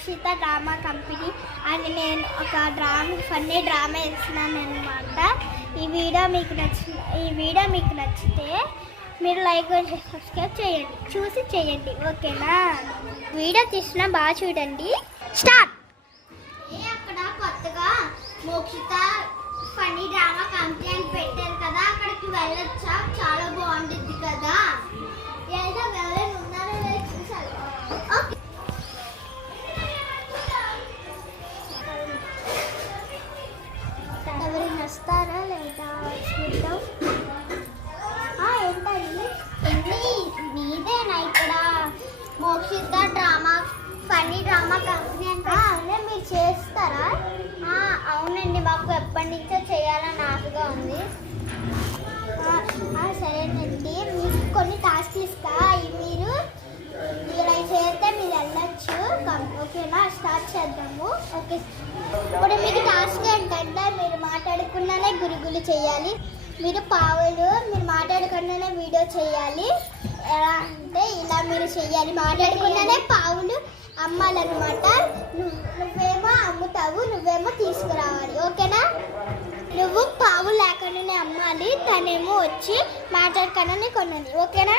Mokshita drama company అని నేను ఒక ఫన్నీ డ్రామా వేస్తున్నాను అనమాట. ఈ వీడియో మీకు నచ్చితే మీరు లైక్ చేసి సబ్స్క్రైబ్ చేయండి, చూసి చేయండి, ఓకేనా? వీడియో తీసిన బాగా చూడండి. స్టార్ట్. అక్కడ కొత్తగా మోక్షిత ఫన్నీ డ్రామా కంపెనీ అని పెట్టారు కదా, అక్కడికి వెళ్ళొచ్చా? చాలా బాగుంటుంది కదా. ఎవరైనా ఉన్నారో లేదో చూసారు. ఎవరైనా వస్తారా లేదా చూద్దాం. ఏంటండి మీదేనా ఇక్కడ Mokshita drama funny drama company అంటే? అవునే, మీరు చేస్తారా? అవునండి, మాకు ఎప్పటి నుంచో చేయాలని ఆశగా ఉంది. సరేనండి, మీకు కొన్ని టాస్క్లు ఇస్తా, మీరు అవి చేస్తే మీరు వెళ్ళచ్చు, ఓకేనా? స్టార్ట్ చేద్దాము. ఓకే, ఇప్పుడు మీకు టాస్క్ ఏంటంటే మీరు మాట్లాడుకున్నానే గురుగులు చేయాలి. మీరు మాట్లాడుకున్నానే వీడియో చేయాలి. ఎలా అంటే ఇలా మీరు చేయాలి, మాట్లాడుకున్నానే పావులు అమ్మాలన్నమాట. నువ్వేమో అమ్ముతావు, నువ్వేమో తీసుకురావాలి, ఓకేనా? నువ్వు పావు లేకుండానే అమ్మాలి, తనేమో వచ్చి మాట్లాడుకున్నానే కొనాలి, ఓకేనా?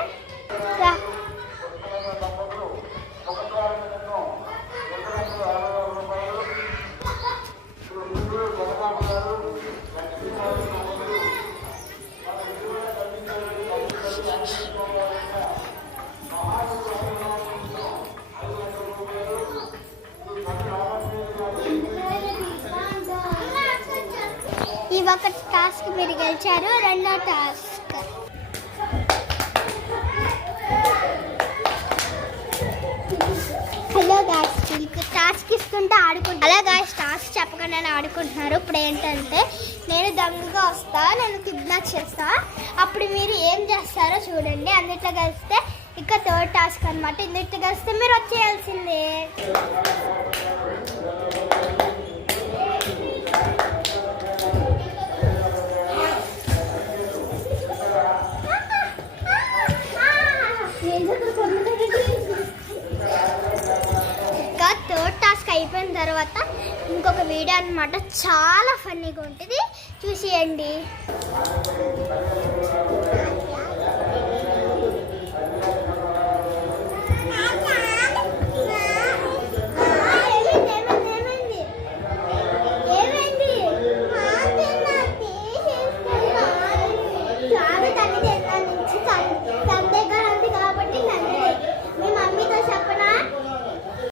ఈ ఒక టాస్క్ మీరు గెలిచారు. రెండో టాస్క్, హలో గాయ్స్, మీకు టాస్క్ ఇస్తుంటే ఆడుకుంటా. హలో గాయ్స్, టాస్క్ చెప్పకుండా ఆడుకుంటున్నారు. ఇప్పుడు ఏంటంటే నేను దొంగగా వస్తా, నేను కిడ్నాప్ చేస్తా. అప్పుడు మీరు ఏం చేస్తారో చూడండి. అన్నిట్లో కలిస్తే ఇక థర్డ్ టాస్క్ అనమాట. ఇందుట్లో కలిస్తే మీరు వచ్చేయాల్సిందే. థర్డ్ టాస్క్ అయిపోయిన తర్వాత ఇంకొక వీడియో అనమాట, చాలా ఫన్నీగా ఉంటుంది, చూసేయండి.